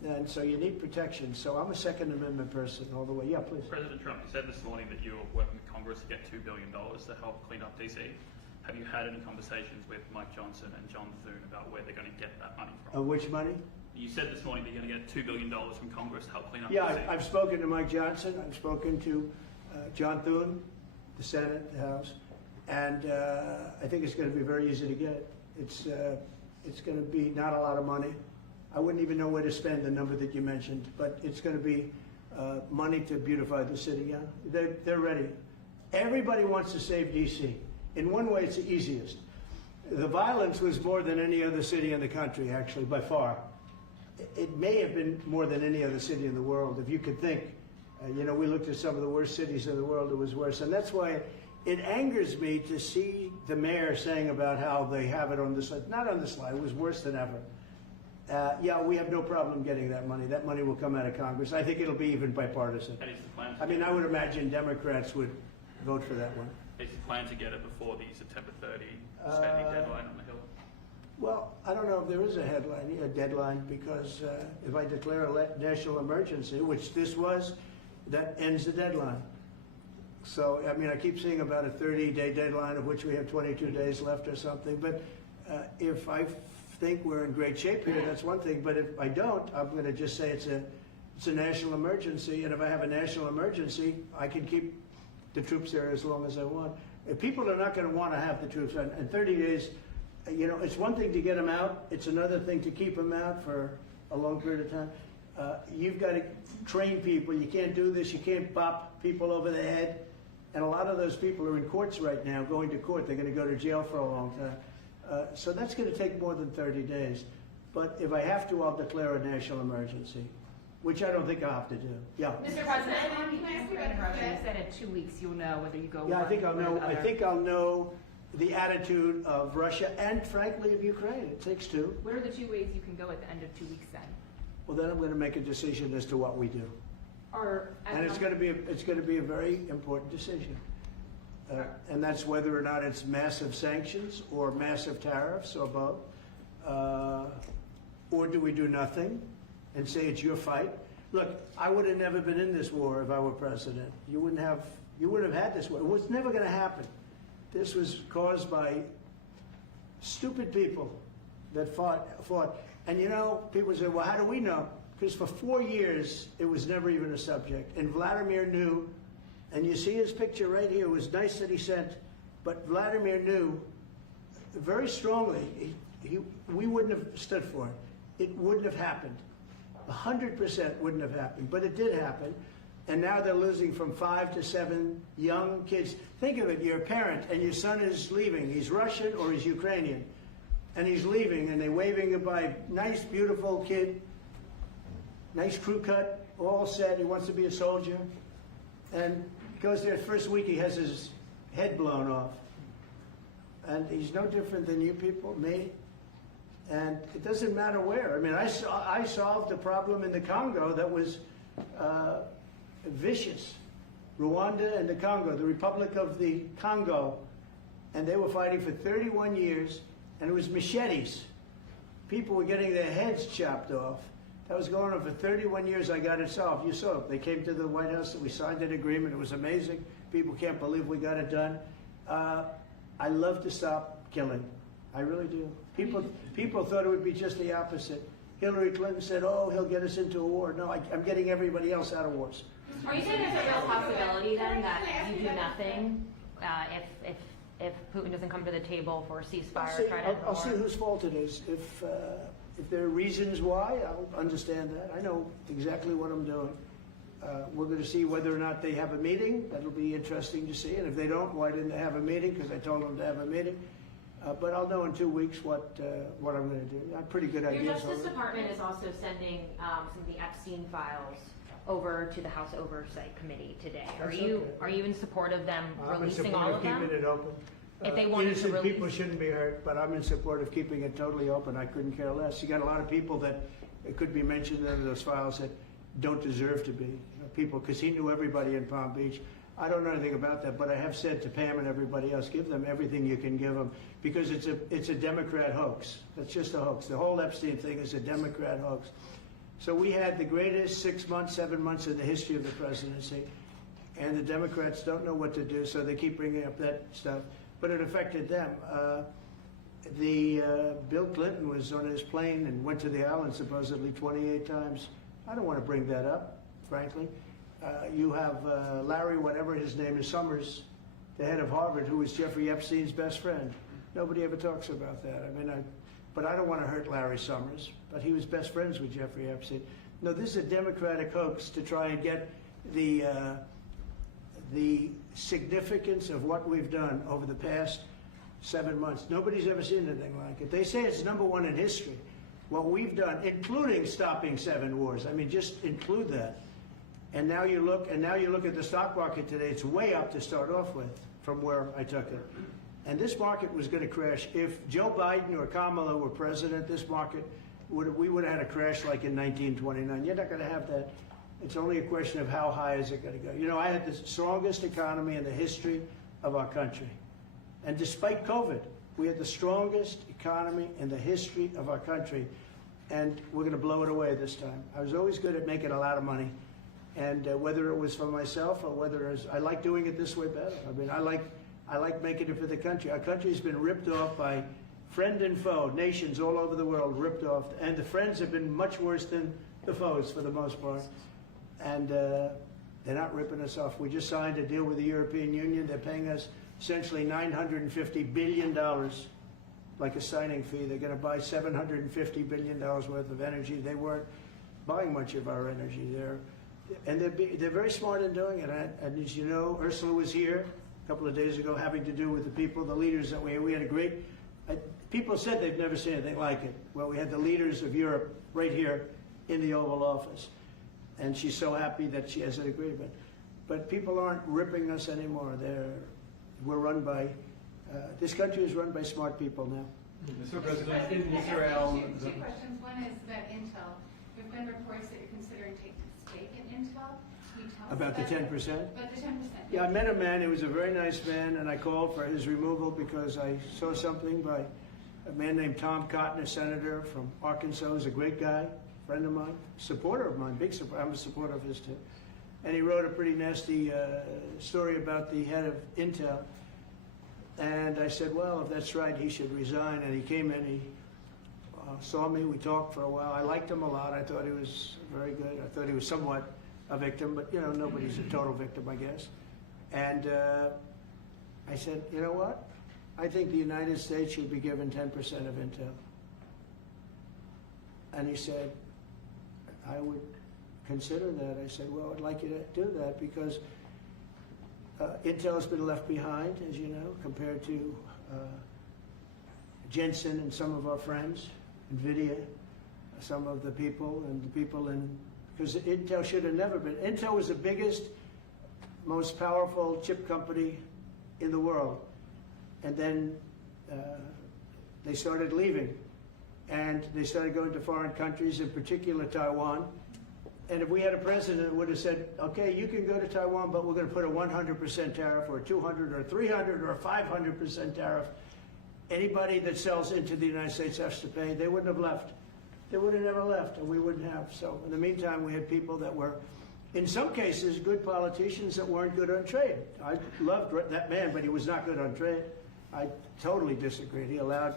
And so you need protection. So I'm a Second Amendment person all the way. Yeah, please. President Trump, you said this morning that you were working with Congress to get $2 billion to help clean up DC. Have you had any conversations with Mike Johnson and John Thune about where they're going to get that money from? Which money? You said this morning that you're going to get $2 billion from Congress to help clean up Yeah, DC. I've spoken to Mike Johnson. I've spoken to John Thune, the Senate, the House, and I think it's going to be very easy to get. It's going to be not a lot of money. I wouldn't even know where to spend the number that you mentioned, but it's going to be money to beautify the city. Yeah, they're ready. Everybody wants to save D.C. In one way, it's the easiest. The violence was more than any other city in the country, actually, by far. It may have been more than any other city in the world, if you could think. We looked at some of the worst cities in the world, it was worse. And that's why it angers me to see the mayor saying about how they have it on the slide. Not on the slide, it was worse than ever. Yeah, we have no problem getting that money. That money will come out of Congress. I think it'll be even bipartisan. And is the plan I mean, I would imagine Democrats would vote for that one. is the plan to get it before the September 30 spending deadline on the Hill? Well, I don't know if there is a deadline, because if I declare a national emergency, which this was, that ends the deadline. So, I mean, I keep seeing about a 30-day deadline, of which we have 22 days left or something. But if I think we're in great shape here, that's one thing. But if I don't, I'm going to just say it's a national emergency. And if I have a national emergency, I can keep the troops there as long as I want. If people are not going to want to have the troops in 30 days, it's one thing to get them out. It's another thing to keep them out for a long period of time. You've got to train people. You can't do this. You can't bop people over the head. And a lot of those people are in courts right now, going to court. They're going to go to jail for a long time. So that's going to take more than 30 days. But if I have to, I'll declare a national emergency, which I don't think I'll have to do. Yeah. Mr. President, you said in 2 weeks you'll know whether you go. Yeah, I think I'll know. I think I'll know the attitude of Russia and, frankly, of Ukraine. It takes two. What are the 2 ways you can go at the end of 2 weeks then? Well, then I'm going to make a decision as to what we do. And it's going to be a very important decision. And that's whether or not it's massive sanctions or massive tariffs or both. Or do we do nothing and say it's your fight? Look, I would have never been in this war if I were president. You wouldn't have had this war. It was never going to happen. This was caused by stupid people that fought. And people say, well, how do we know? Because for 4 years, it was never even a subject. And Vladimir knew, and you see his picture right here. It was nice that he sent, but Vladimir knew very strongly we wouldn't have stood for it. It wouldn't have happened. 100% wouldn't have happened, but it did happen. And now they're losing from 5 to 7 young kids. Think of it, you're a parent and your son is leaving. He's Russian or he's Ukrainian. And he's leaving and they're waving goodbye. Nice, beautiful kid. Nice crew cut, all set. He wants to be a soldier. And goes there first week, he has his head blown off. And he's no different than you people, me. And it doesn't matter where. I mean, I solved a problem in the Congo that was vicious. Rwanda and the Congo, the Republic of the Congo. And they were fighting for 31 years, and it was machetes. People were getting their heads chopped off. That was going on for 31 years. I got it solved. You saw it. They came to the White House and we signed an agreement. It was amazing. People can't believe we got it done. I love to stop killing. I really do. People thought it would be just the opposite. Hillary Clinton said, oh, he'll get us into a war. No, I'm getting everybody else out of wars. Are you saying there's a real possibility then that you do nothing if if Putin doesn't come to the table for a ceasefire, See, try to end the I'll war? see whose fault it is. If there are reasons why, I'll understand that. I know exactly what I'm doing. We're going to see whether or not they have a meeting. That'll be interesting to see. And if they don't, why didn't they have a meeting? Because I told them to have a meeting. But I'll know in 2 weeks what I'm going to do. I have pretty good Your ideas. Justice already. Department is also sending some of the Epstein files over to the House Oversight Committee today. That's Are okay. you in support of them I'm in releasing support all of of them? keeping it open. If they wanted to Innocent release- people shouldn't be hurt, but I'm in support of keeping it totally open. I couldn't care less. You got a lot of people that it could be mentioned in those files that don't deserve to be. You know, people, because he knew everybody in Palm Beach. I don't know anything about that, but I have said to Pam and everybody else, give them everything you can give them, because it's a Democrat hoax. That's just a hoax. The whole Epstein thing is a Democrat hoax. So we had the greatest 6 months, 7 months in the history of the presidency, and the Democrats don't know what to do, so they keep bringing up that stuff. But it affected them. Bill Clinton was on his plane and went to the island supposedly 28 times. I don't want to bring that up, frankly. You have Larry, whatever his name is, Summers, the head of Harvard, who was Jeffrey Epstein's best friend. Nobody ever talks about that. I mean, but I don't want to hurt Larry Summers, but he was best friends with Jeffrey Epstein. No, this is a Democratic hoax to try and get the significance of what we've done over the past 7 months. Nobody's ever seen anything like it. They say it's #1 in history. What we've done, including stopping 7 wars. I mean, just include that. And now you look at the stock market today. It's way up to start off with from where I took it. And this market was going to crash. If Joe Biden or Kamala were president, this market we would have had a crash like in 1929. You're not going to have that. It's only a question of how high is it going to go. You know, I had the strongest economy in the history of our country. And despite COVID, we had the strongest economy in the history of our country. And we're going to blow it away this time. I was always good at making a lot of money. And whether it was for myself or whether it was, I like doing it this way better. I mean, I like making it for the country. Our country's been ripped off by friend and foe, nations all over the world ripped off. And the friends have been much worse than the foes for the most part. And they're not ripping us off. We just signed a deal with the European Union. They're paying us essentially $950 billion, like a signing fee. They're going to buy $750 billion worth of energy. They weren't buying much of our energy there. And they're very smart in doing it. And as you know, Ursula was here a couple of days ago having to do with the people, the leaders that we had a great, people said they've never seen anything like it. Well, we had the leaders of Europe right here in the Oval Office. And she's so happy that she has an agreement. But people aren't ripping us anymore. We're run by, this country is run by smart people now. Mr. President, in Israel... Two questions. One is about Intel. There have been reports that you're considering taking a stake in Intel. Can you tell us About the 10%? About the 10%. Yeah, I met a man. He was a very nice man, and I called for his removal because I saw something by a man named Tom Cotton, a senator from Arkansas. He's a great guy, friend of mine, supporter of mine, big supporter. I'm a supporter of his too. And he wrote a pretty nasty story about the head of Intel. And I said, well, if that's right, he should resign. And he came in, he saw me, we talked for a while. I liked him a lot. I thought he was very good. I thought he was somewhat a victim, but you know, nobody's a total victim, I guess. And I said, you know what? I think the United States should be given 10% of Intel. And he said, I would consider that. I said, well, I'd like you to do that because Intel has been left behind, as you know, compared to Jensen and some of our friends, NVIDIA, some of the people, and the people in, because Intel should have never been. Intel was the biggest, most powerful chip company in the world. And then they started leaving. And they started going to foreign countries, in particular Taiwan. And if we had a president that would have said, okay, you can go to Taiwan, but we're going to put a 100% tariff or a 200 or 300 or a 500% tariff, anybody that sells into the United States has to pay. They wouldn't have left. They would have never left, and we wouldn't have. So in the meantime, we had people that were, in some cases, good politicians that weren't good on trade. I loved that man, but he was not good on trade. I totally disagreed. He allowed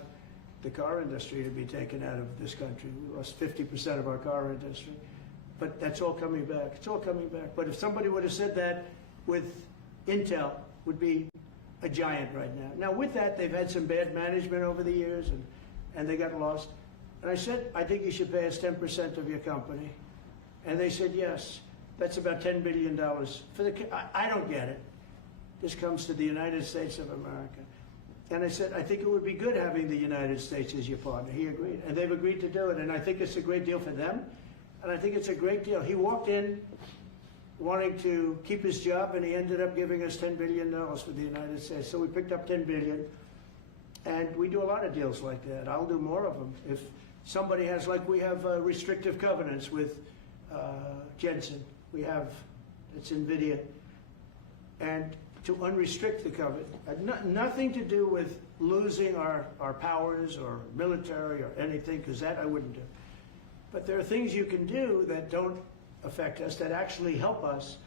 the car industry to be taken out of this country. We lost 50% of our car industry. But that's all coming back. It's all coming back. But if somebody would have said that with Intel, would be a giant right now. Now, with that, they've had some bad management over the years, and they got lost. And I said, I think you should pay us 10% of your company. And they said, yes. That's about $10 billion. I don't get it. This comes to the United States of America. And I said, I think it would be good having the United States as your partner. He agreed. And they've agreed to do it. And I think it's a great deal for them. And I think it's a great deal. He walked in wanting to keep his job, and he ended up giving us $10 billion for the United States. So we picked up $10 billion. And we do a lot of deals like that. I'll do more of them. If somebody has, like we have restrictive covenants with Jensen. We have, it's NVIDIA. And to unrestrict the covenant, nothing to do with losing our powers or military or anything, because that I wouldn't do. But there are things you can do that don't affect us, that actually help us.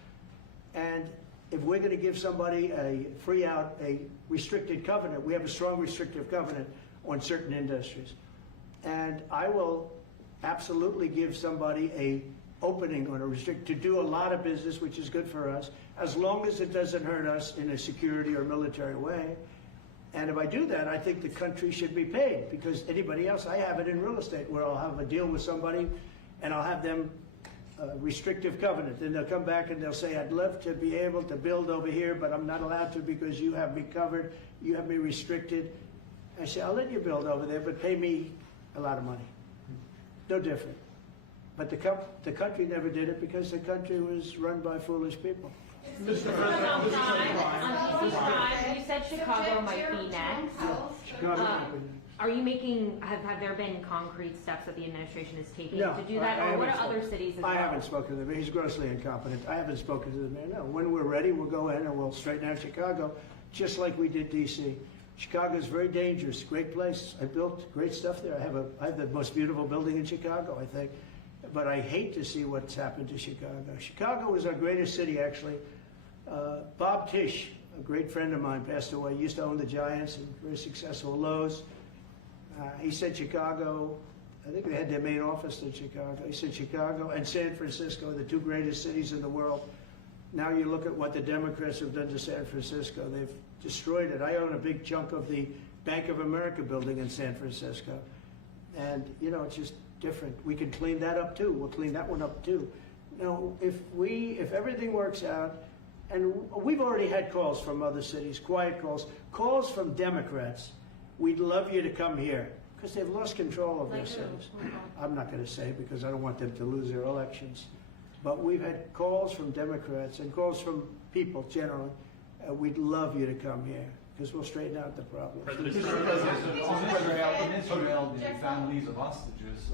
And if we're going to give somebody a free out, a restricted covenant, we have a strong restrictive covenant on certain industries. And I will absolutely give somebody a opening on a restrict to do a lot of business, which is good for us, as long as it doesn't hurt us in a security or military way. And if I do that, I think the country should be paid, because anybody else, I have it in real estate where I'll have a deal with somebody and I'll have them restrictive covenant. Then they'll come back and they'll say, I'd love to be able to build over here, but I'm not allowed to because you have me covered, you have me restricted. I say, I'll let you build over there, but pay me a lot of money. No different. But the country never did it because the country was run by foolish people. You said Chicago might be next. Are you making, have there been concrete steps that the administration is taking to do that? Or what are other cities as well? I haven't spoken to them. He's grossly incompetent. I haven't spoken to them. No. When we're ready, we'll go in and we'll straighten out Chicago, just like we did D.C. Chicago is very dangerous, great place. I built great stuff there. I have the most beautiful building in Chicago, I think. But I hate to see what's happened to Chicago. Chicago was our greatest city, actually. Bob Tisch, a great friend of mine, passed away. He used to own the Giants and very successful Lowe's. He said Chicago, I think they had their main office in Chicago. He said Chicago and San Francisco are the two greatest cities in the world. Now you look at what the Democrats have done to San Francisco. They've destroyed it. I own a big chunk of the Bank of America building in San Francisco. And, you know, it's just different. We can clean that up too. We'll clean that one up too. You know, if everything works out, and we've already had calls from other cities, quiet calls from Democrats. We'd love you to come here, because they've lost control of their cities. I'm not going to say because I don't want them to lose their elections. But we've had calls from Democrats and calls from people generally. We'd love you to come here, because we'll straighten out the problem. In Israel, the families of hostages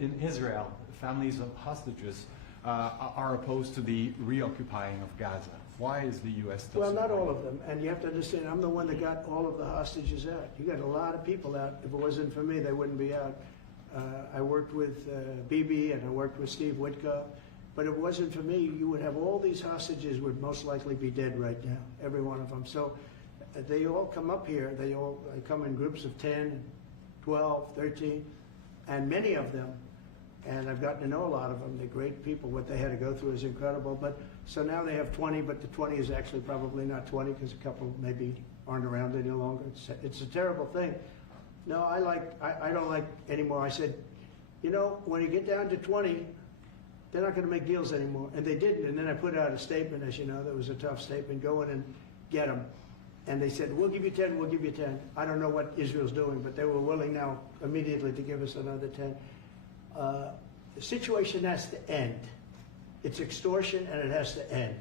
in Israel, families of hostages are opposed to the reoccupying of Gaza. Why is the U.S. still Well, not all of them. And you have to understand, I'm the one that got all of the hostages out. You got a lot of people out. If it wasn't for me, they wouldn't be out. I worked with Bibi and I worked with Steve Witkoff. But if it wasn't for me, you would have all these hostages would most likely be dead right now, every one of them. So they all come up here. They come in groups of 10, 12, 13, and many of them, and I've gotten to know a lot of them. They're great people. What they had to go through is incredible. But so now they have 20, but the 20 is actually probably not 20 because a couple maybe aren't around any longer. It's a terrible thing. No, I don't like anymore. I said, you know, when you get down to 20, they're not going to make deals anymore. And they didn't. And then I put out a statement, as you know, that was a tough statement. Go in and get them. And they said, we'll give you 10, we'll give you 10. I don't know what Israel's doing, but they were willing now immediately to give us another 10. The situation has to end. It's extortion and it has to end.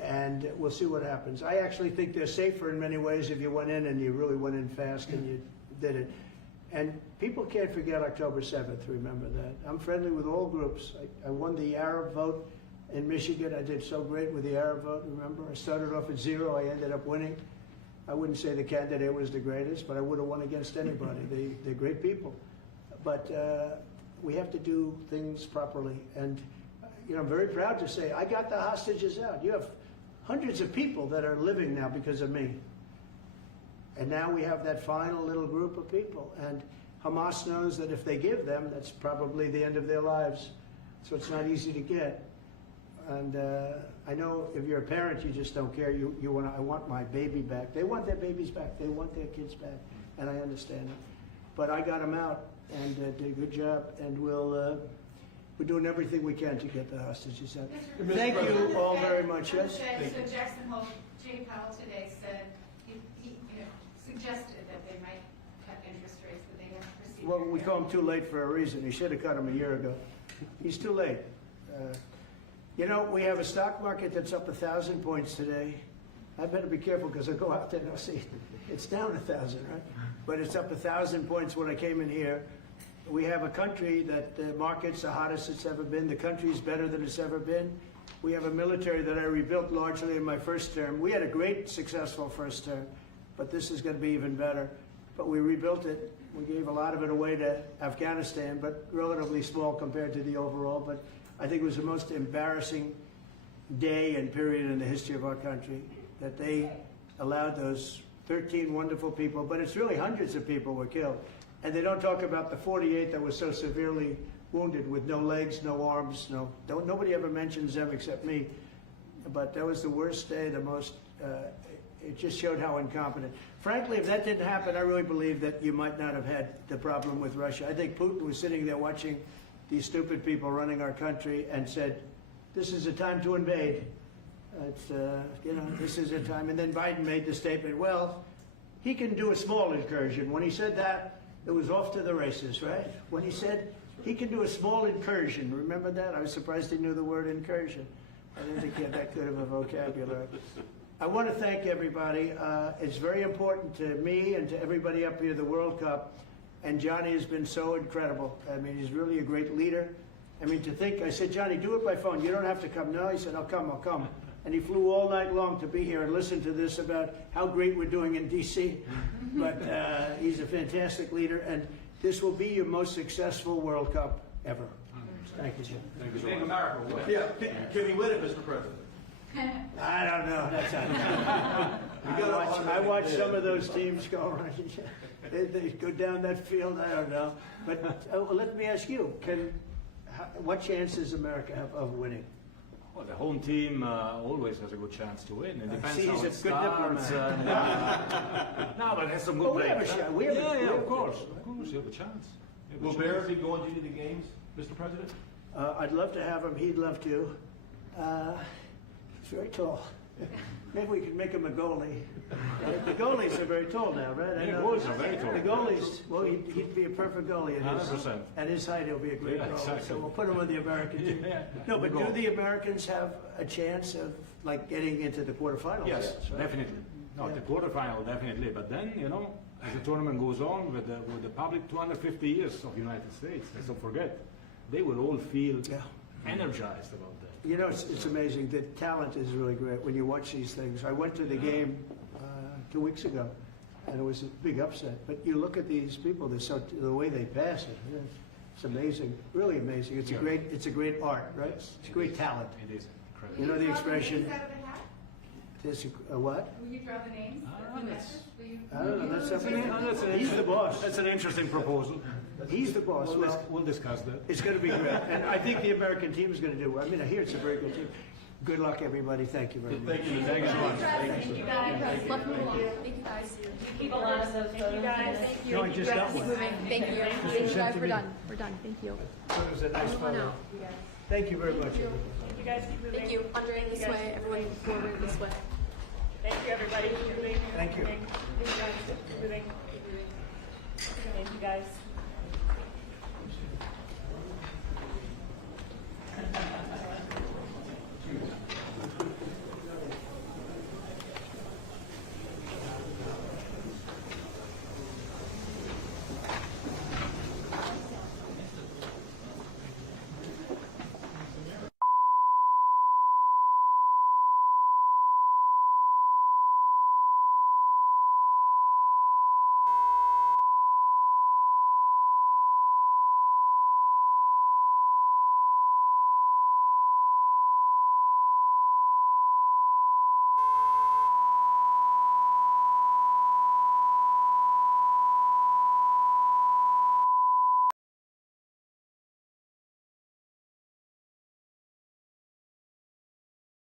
And we'll see what happens. I actually think they're safer in many ways if you went in and you really went in fast and you did it. And people can't forget October 7th, remember that. I'm friendly with all groups. I won the Arab vote in Michigan. I did so great with the Arab vote, remember? I started off at 0, I ended up winning. I wouldn't say the candidate was the greatest, but I would have won against anybody. They're great people. But we have to do things properly. And you know, I'm very proud to say I got the hostages out. You have hundreds of people that are living now because of me. And now we have that final little group of people. And Hamas knows that if they give them, that's probably the end of their lives. So it's not easy to get. And I know if you're a parent, you just don't care. You want, I want my baby back. They want their babies back. They want their kids back, and I understand it. But I got them out and did a good job, and we're doing everything we can to get the hostages out. Thank you all very much. Yes. So Jackson Hole, Jay Powell today said he suggested that they might cut interest rates, but they haven't proceeded. Well, we call him too late for a reason. He should have cut him a year ago. He's too late. You know, we have a stock market that's up 1,000 points today. I better be careful because I go out there and I'll see it's down 1,000, right? But it's up 1,000 points when I came in here. We have a country that the market's the hottest it's ever been. The country's better than it's ever been. We have a military that I rebuilt largely in my first term. We had a great, successful first term, but this is going to be even better. But we rebuilt it. We gave a lot of it away to Afghanistan, but relatively small compared to the overall. But I think it was the most embarrassing day and period in the history of our country that they allowed those 13 wonderful people, but it's really hundreds of people were killed. And they don't talk about the 48 that were so severely wounded with no legs, no arms, nobody ever mentions them except me. But that was the worst day, the most, it just showed how incompetent. Frankly, if that didn't happen, I really believe that you might not have had the problem with Russia. I think Putin was sitting there watching these stupid people running our country and said, this is a time to invade. It's, this is a time. And then Biden made the statement, well, he can do a small incursion. When he said that, it was off to the races, right? When he said he can do a small incursion, remember that? I was surprised he knew the word incursion. I didn't think he had that good of a vocabulary. I want to thank everybody. It's very important to me and to everybody up here, the World Cup. And Johnny has been so incredible. I mean, he's really a great leader. I mean, to think, I said, Johnny, do it by phone. You don't have to come. No, he said, I'll come. And he flew all night long to be here and listen to this about how great we're doing in D.C. But he's a fantastic leader, and this will be your most successful World Cup ever. Thank you, Jim. Thank you so much. America will win. Yeah, can he win it, Mr. President? I don't know. That's I watch some of those teams go around. They go down that field. I don't know. But let me ask you: what chance does America have of winning? Well, the home team always has a good chance to win. It depends See, how he's it a good starts. diplomat. No, but there's some good we have a players. shot. We have Of course, you have a chance. Will Bears be going to any of the games, Mr. President? I'd love to have him. He'd love to. He's very tall. Maybe we could make him a goalie. The goalies are very tall now, right? The goalies are very tall. The goalies, well, he'd be a perfect goalie. 100%. At his height, he'll be a great goalie. Exactly. So we'll put him on the American team. No, but do the Americans have a chance of getting into the quarterfinals? Yes, right? definitely. No, the quarterfinal definitely. But then, as the tournament goes on with the public 250 years of the United States, let's not forget, they will all feel energized about that. You know, it's amazing. The talent is really great when you watch these things. I went to the game 2 weeks ago, and it was a big upset. But you look at these people; the way they pass it, it's amazing, really amazing. It's a great art, right? It's a great talent. It is incredible. You know the expression. Will you draw the names out of the hat? It's a what? Will you draw the names? I don't know. That's something. He's the boss. That's an interesting proposal. He's the boss. We'll discuss that. It's going to be great, and I think the American team is going to do well. I mean, I hear it's a very good team. Good luck, everybody. Thank you very much. Thank you. Thank you so much. Thank you guys. Thank you guys. Keep a lot of those photos. Thank you guys. Thank you. No, I just got Keep one. moving. Thank you. Thank you guys. We're done. We're done. Thank you. It was a nice photo. Thank you very much. Thank you guys. Keep moving. Thank you. Andre, this way. Everyone forward this way. Thank you, everybody. Keep moving. Thank you. Thank you guys. Keep moving. Thank you guys.